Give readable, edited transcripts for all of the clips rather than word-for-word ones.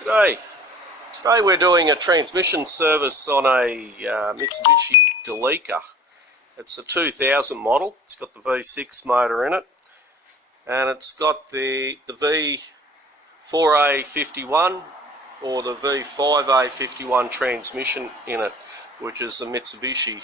Today we're doing a transmission service on a Mitsubishi Delica. It's a 2000 model. It's got the V6 motor in it, and it's got the V4A51 or the V5A51 transmission in it, which is a Mitsubishi.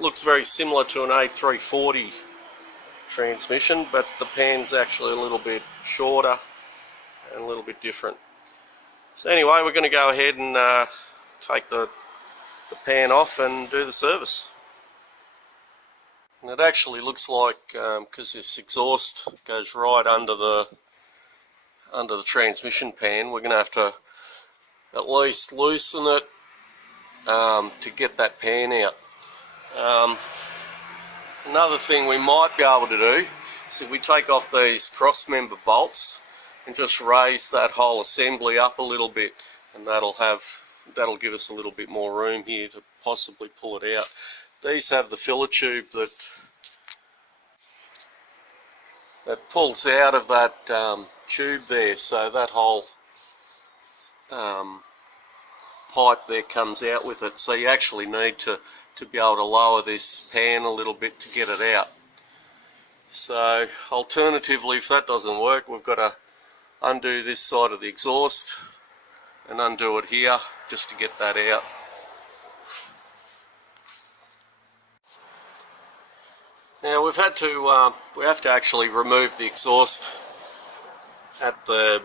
Looks very similar to an A340 transmission, but the pan's actually a little bit shorter and a little bit different. So anyway, we're going to go ahead and take the pan off and do the service. And it actually looks like, because this exhaust goes right under the transmission pan, we're going to have to at least loosen it to get that pan out. Another thing we might be able to do is if we take off these cross member bolts and just raise that whole assembly up a little bit, and that'll give us a little bit more room here to possibly pull it out. These have the filler tube that pulls out of that tube there, so that whole pipe there comes out with it. So you actually need to be able to lower this pan a little bit to get it out. So alternatively, if that doesn't work, we've got to undo this side of the exhaust and undo it here just to get that out. Now we have to actually remove the exhaust at the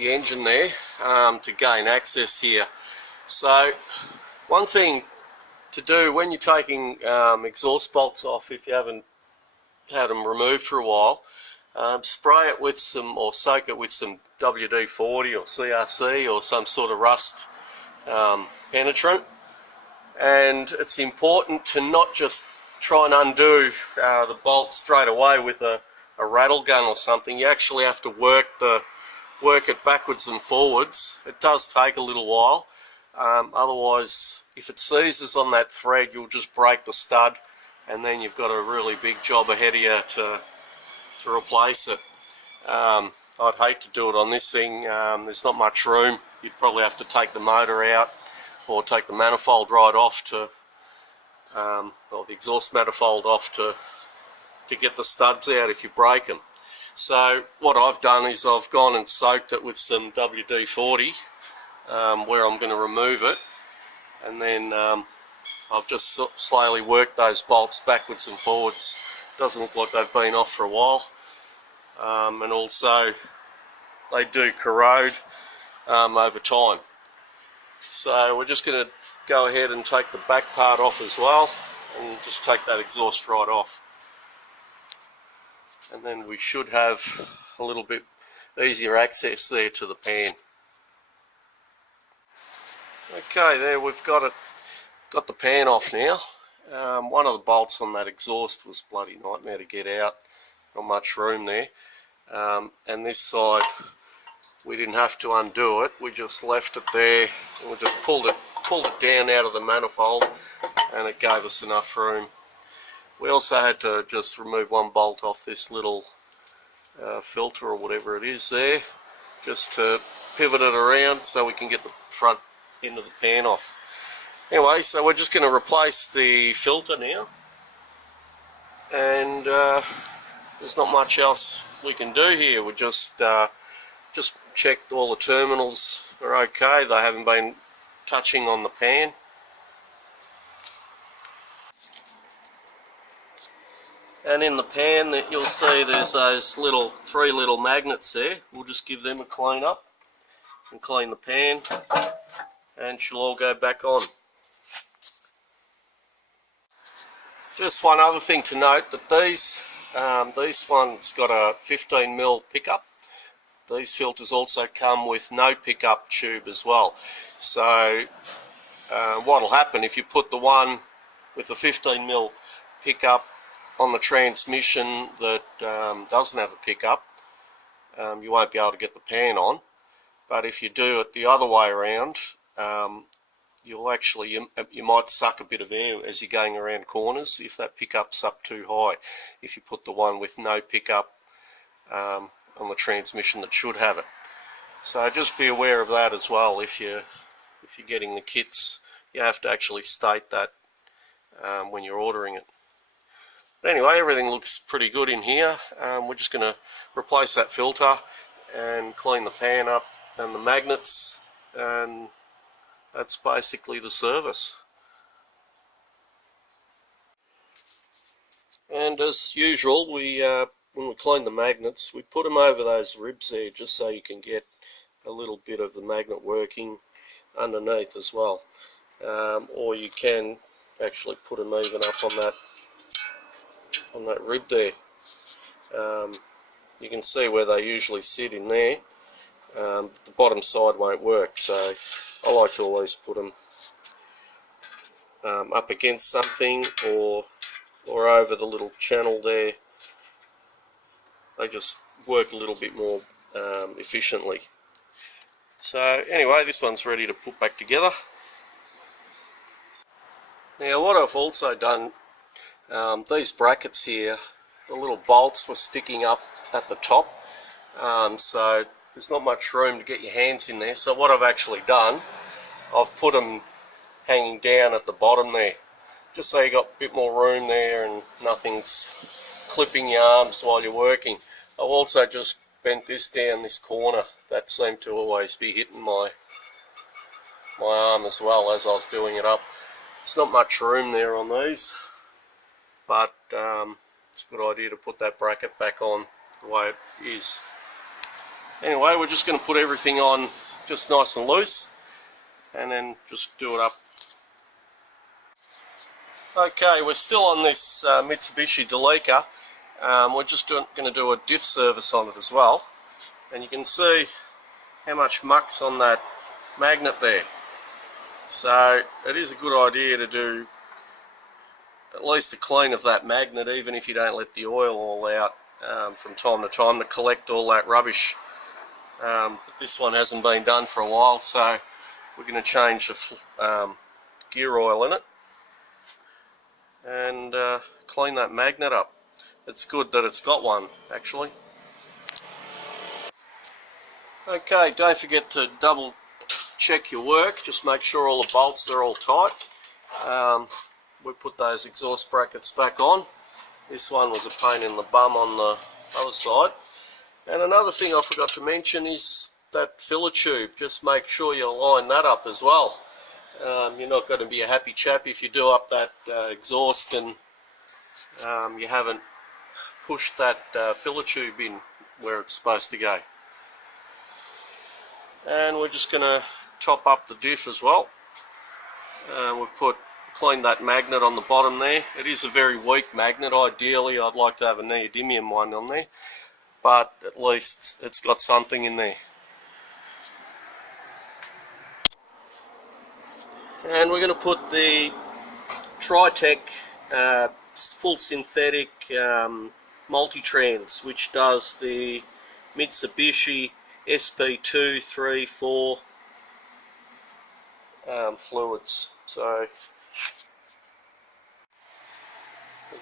engine there to gain access here. So one thing to do when you're taking exhaust bolts off, if you haven't had them removed for a while, spray it with some, or soak it with some WD-40 or CRC or some sort of rust penetrant. And it's important to not just try and undo the bolt straight away with a rattle gun or something. You actually have to work it backwards and forwards. It does take a little while. Otherwise, if it seizes on that thread, you'll just break the stud, and then you've got a really big job ahead of you to replace it. I'd hate to do it on this thing. There's not much room. You'd probably have to take the motor out or take the manifold right off or the exhaust manifold off to get the studs out if you break them. So what I've done is I've gone and soaked it with some WD-40 where I'm going to remove it, and then I've just slowly worked those bolts backwards and forwards. Doesn't look like they've been off for a while, and also they do corrode over time. So we're just going to go ahead and take the back part off as well, and just take that exhaust right off, and then we should have a little bit easier access there to the pan. Okay, there we've got the pan off now. One of the bolts on that exhaust was a bloody nightmare to get out. Not much room there. And this side, we didn't have to undo it. We just left it there, and we just pulled it down out of the manifold, and it gave us enough room. We also had to just remove one bolt off this little filter or whatever it is there, just to pivot it around so we can get the front end of the pan off. Anyway, so we're just going to replace the filter now, and there's not much else we can do here. We just checked all the terminals are okay. They haven't been touching on the pan. And in the pan that you'll see there's those three little magnets there. We'll just give them a clean up and clean the pan, and she'll all go back on. Just one other thing to note, that these ones got a 15mm pickup. These filters also come with no pickup tube as well. So what will happen if you put the one with the 15mm pickup on the transmission that doesn't have a pickup, you won't be able to get the pan on. But if you do it the other way around, you might suck a bit of air as you're going around corners if that pickup's up too high. If you put the one with no pickup on the transmission that should have it. So just be aware of that as well. If you're getting the kits, you have to actually state that when you're ordering it. But anyway, everything looks pretty good in here. We're just going to replace that filter and clean the pan up and the magnets, and that's basically the service. And as usual, when we clean the magnets, we put them over those ribs there just so you can get a little bit of the magnet working underneath as well. Or you can actually put them even up on that rib there. You can see where they usually sit in there. The bottom side won't work, so I like to always put them up against something or over the little channel there. They just work a little bit more efficiently. So anyway, this one's ready to put back together. Now what I've also done, these brackets here, the little bolts were sticking up at the top, so there's not much room to get your hands in there. So what I've actually done, I've put them hanging down at the bottom there, just so you got a bit more room there and nothing's clipping your arms while you're working. I've also just bent this down this corner. That seemed to always be hitting my arm as well as I was doing it up. It's not much room there on these, but it's a good idea to put that bracket back on the way it is. Anyway, we're just going to put everything on just nice and loose and then just do it up. Okay, we're still on this Mitsubishi Delica. We're just going to do a diff service on it as well, and you can see how much muck's on that magnet there. So it is a good idea to do at least a clean of that magnet, even if you don't let the oil all out from time to time, to collect all that rubbish. But this one hasn't been done for a while, so we're going to change the gear oil in it and clean that magnet up. It's good that it's got one, actually. Okay, don't forget to double check your work. Just make sure all the bolts are all tight. We put those exhaust brackets back on. This one was a pain in the bum on the other side. And another thing I forgot to mention is that filler tube. Just make sure you line that up as well. You're not going to be a happy chap if you do up that exhaust and you haven't pushed that filler tube in where it's supposed to go. And we're just going to top up the diff as well. We've cleaned that magnet on the bottom there. It is a very weak magnet. Ideally I'd like to have a neodymium one on there, but at least it's got something in there. And we're going to put the Triton full synthetic multi-trans, which does the Mitsubishi SP2, 3, 4 fluids. So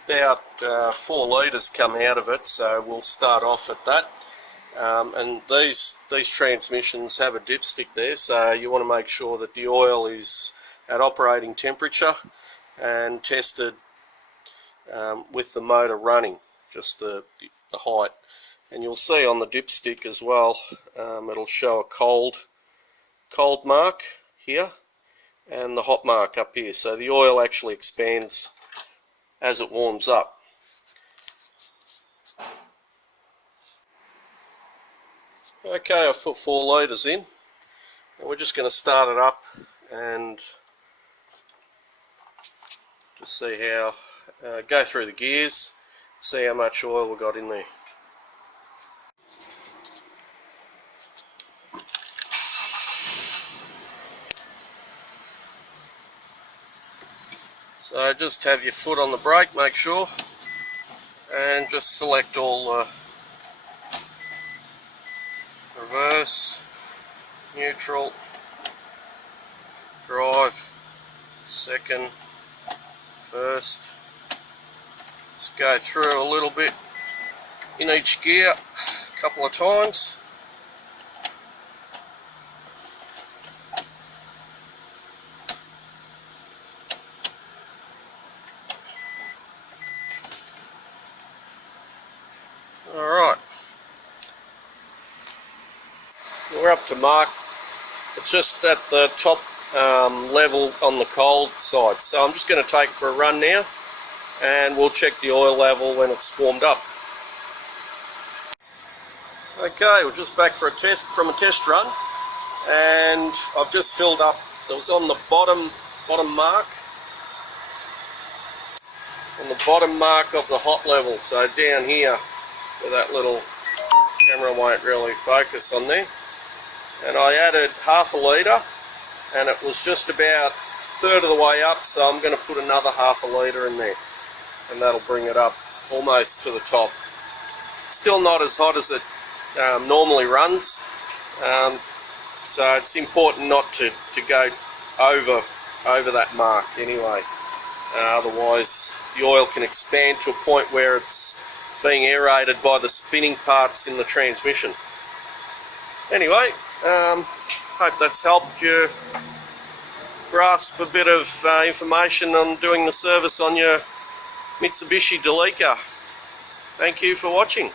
about 4 litres come out of it, so we'll start off at that. And these transmissions have a dipstick there, so you want to make sure that the oil is at operating temperature and tested with the motor running, just the height. And you'll see on the dipstick as well, it'll show a cold mark here and the hot mark up here. So the oil actually expands as it warms up. Okay, I've put 4 litres in, and we're just going to start it up and just see how, go through the gears, see how much oil we've got in there. So just have your foot on the brake, make sure, and just select all reverse, neutral, drive, second, first. Just go through a little bit in each gear a couple of times. Alright, we're up to mark. It's just at the top level on the cold side, so I'm just going to take it for a run now and we'll check the oil level when it's warmed up. Okay, we're just back for a test from a test run, and I've just filled up. It was on the bottom mark, on the bottom mark of the hot level, so down here where that little camera won't really focus on there, and I added half a litre, and it was just about a third of the way up, so I'm going to put another half a litre in there, and that'll bring it up almost to the top. Still not as hot as it normally runs, so it's important not to go over that mark anyway, otherwise the oil can expand to a point where it's being aerated by the spinning parts in the transmission. Anyway, hope that's helped you grasp a bit of information on doing the service on your Mitsubishi Delica. Thank you for watching.